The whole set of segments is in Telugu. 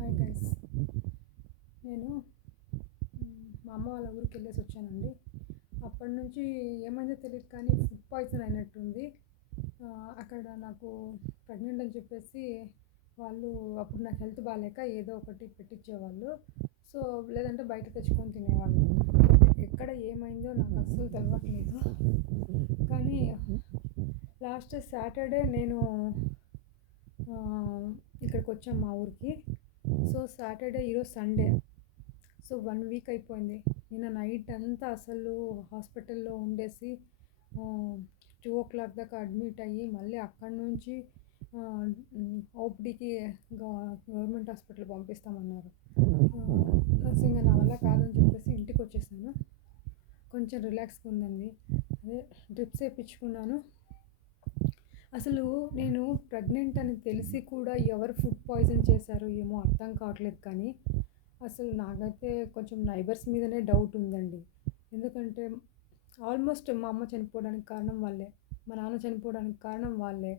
Hi guys. నేను మా అమ్మ వాళ్ళ ఊరికి వెళ్ళేసి వచ్చానండి. అప్పటి నుంచి ఏమైందో తెలియదు కానీ ఫుడ్ పాయిజన్ అయినట్టుంది. అక్కడ నాకు ప్రెగ్నెంట్ అని చెప్పేసి వాళ్ళు అప్పుడు నాకు హెల్త్ బాగాలేక ఏదో ఒకటి పెట్టించేవాళ్ళు. సో లేదంటే బయట తెచ్చుకొని తినేవాళ్ళు. ఎక్కడ ఏమైందో నాకు అస్సలు తెలియట్లేదు. కానీ లాస్ట్ సాటర్డే నేను ఇక్కడికి వచ్చాం మా ఊరికి. సో సాటర్డే, ఈరోజు సండే. సో 1 వీక్ అయిపోయింది. నిన్న నైట్ అంతా అసలు హాస్పిటల్లో ఉండేసి 2 o'clock దాకా అడ్మిట్ అయ్యి మళ్ళీ అక్కడి నుంచి ఓపీడీకి గవర్నమెంట్ హాస్పిటల్ పంపిస్తామన్నారు. ఇంకా నా వల్ల కాదని చెప్పేసి ఇంటికి వచ్చేసాను. కొంచెం రిలాక్స్గా ఉందండి. అదే డ్రిప్స్ వేయించుకున్నాను. అసలు నేను ప్రెగ్నెంట్ అని తెలిసి కూడా ఎవరు ఫుడ్ పాయిజన్ చేశారో ఏమో అర్థం కావట్లేదు. కానీ అసలు నాకైతే కొంచెం నైబర్స్ మీదనే డౌట్ ఉందండి. ఎందుకంటే ఆల్మోస్ట్ మా అమ్మ చనిపోవడానికి కారణం వాళ్ళే, మా నాన్న చనిపోవడానికి కారణం వాళ్ళే.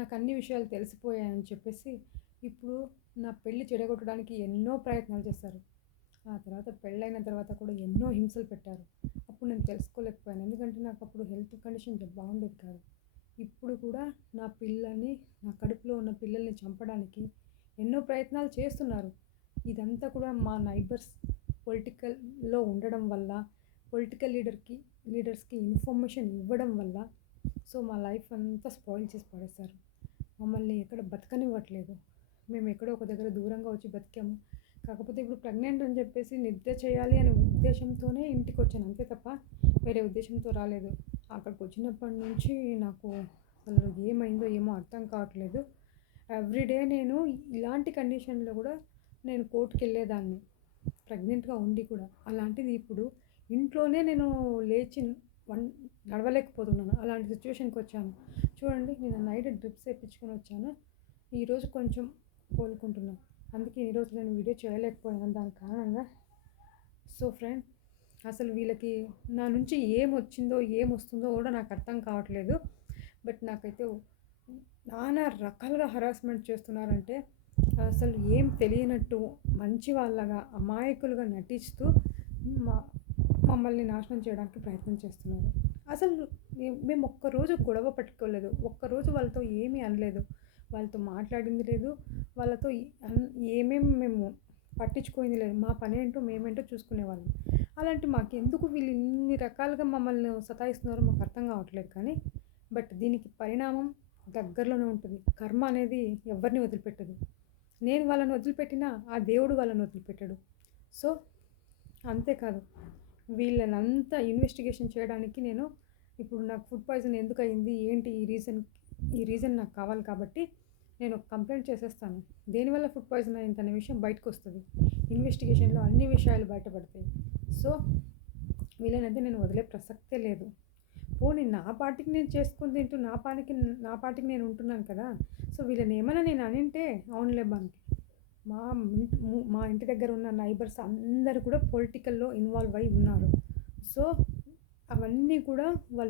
నాకు అన్ని విషయాలు తెలిసిపోయాయని చెప్పేసి ఇప్పుడు నా పెళ్ళి చెడగొట్టడానికి ఎన్నో ప్రయత్నాలు చేశారు. ఆ తర్వాత పెళ్ళైన తర్వాత కూడా ఎన్నో హింసలు పెట్టారు. అప్పుడు నేను తెలుసుకోలేకపోయాను. ఎందుకంటే నాకు అప్పుడు హెల్త్ కండిషన్ బాగుండేది కాదు. ఇప్పుడు కూడా నా పిల్లని, నా కడుపులో ఉన్న పిల్లల్ని చంపడానికి ఎన్నో ప్రయత్నాలు చేస్తున్నారు. ఇదంతా కూడా మా నైబర్స్ పొలిటికల్లో ఉండడం వల్ల, పొలిటికల్ లీడర్స్కి ఇన్ఫర్మేషన్ ఇవ్వడం వల్ల సో మా లైఫ్ అంతా స్పాయిల్ చేసి పడేశారు. మమ్మల్ని ఎక్కడ బతకనివ్వట్లేదు. మేము ఎక్కడో ఒక దగ్గర దూరంగా వచ్చి బతికాము. కాకపోతే ఇప్పుడు ప్రెగ్నెంట్ అని చెప్పేసి నిద్ర చేయాలి అనే ఉద్దేశంతోనే ఇంటికి వచ్చాను, అంతే తప్ప వేరే ఉద్దేశంతో రాలేదు. అక్కడికి వచ్చినప్పటి నుంచి నాకు అసలు ఏమైందో ఏమో అర్థం కావట్లేదు. ఎవ్రీడే నేను ఇలాంటి కండిషన్లో కూడా నేను కోర్టుకి వెళ్ళేదాన్ని, ప్రెగ్నెంట్గా ఉండి కూడా. అలాంటిది ఇప్పుడు ఇంట్లోనే నేను లేచి నడవలేకపోతున్నాను. అలాంటి సిచ్యువేషన్కి వచ్చాను. చూడండి, నేను నైట్ డ్రిప్స్ వేయించుకొని వచ్చాను. ఈరోజు కొంచెం కోలుకుంటున్నాను. అందుకే ఈరోజు నేను వీడియో చేయలేకపోయాను దాని కారణంగా. సో ఫ్రెండ్, అసలు వీళ్ళకి నా నుంచి ఏమొచ్చిందో ఏమొస్తుందో కూడా నాకు అర్థం కావట్లేదు. బట్ నాకైతే నానా రకాలుగా హరాస్మెంట్ చేస్తున్నారంటే అసలు ఏం తెలియనట్టు మంచి వాళ్ళగా అమాయకులుగా నటిస్తూ మమ్మల్ని నాశనం చేయడానికి ప్రయత్నం చేస్తున్నారు. అసలు మేము ఒక్కరోజు గొడవ పట్టుకోలేదు, ఒక్కరోజు వాళ్ళతో ఏమీ అనలేదు, వాళ్ళతో మాట్లాడింది లేదు, వాళ్ళతో ఏమేమి మేము పట్టించుకోయింది లేదు. మా పని ఏంటో మేమేంటో చూసుకునేవాళ్ళం. అలాంటి మాకు ఎందుకు వీళ్ళు ఇన్ని రకాలుగా మమ్మల్ని సతాయిస్తున్నారో మాకు అర్థం కావట్లేదు. కానీ బట్ దీనికి పరిణామం దగ్గరలోనే ఉంటుంది. కర్మ అనేది ఎవరిని వదిలిపెట్టదు. నేను వాళ్ళని వదిలిపెట్టినా ఆ దేవుడు వాళ్ళని వదిలిపెట్టాడు. సో అంతేకాదు, వీళ్ళని అంతా ఇన్వెస్టిగేషన్ చేయడానికి నేను ఇప్పుడు నాకు ఫుడ్ పాయిజన్ ఎందుకు అయింది, ఏంటి ఈ రీజన్ నాకు కావాలి. కాబట్టి నేను కంప్లైంట్ చేసేస్తాను. దేనివల్ల ఫుడ్ పాయిజన్ అయింది అనే విషయం బయటకు వస్తుంది. ఇన్వెస్టిగేషన్లో అన్ని విషయాలు బయటపడతాయి. సో వీళ్ళనైతే నేను వదిలే ప్రసక్తే లేదు. పోనీ నా పాటికి నేను చేసుకొని తింటూ నా పాటికి నేను ఉంటున్నాను కదా. సో వీళ్ళని ఏమైనా నేను అనింటే అవునులే బానికి. మా ఇంటి దగ్గర ఉన్న నైబర్స్ అందరూ కూడా పొలిటికల్లో ఇన్వాల్వ్ అయి ఉన్నారు. సో అవన్నీ కూడా వాళ్ళు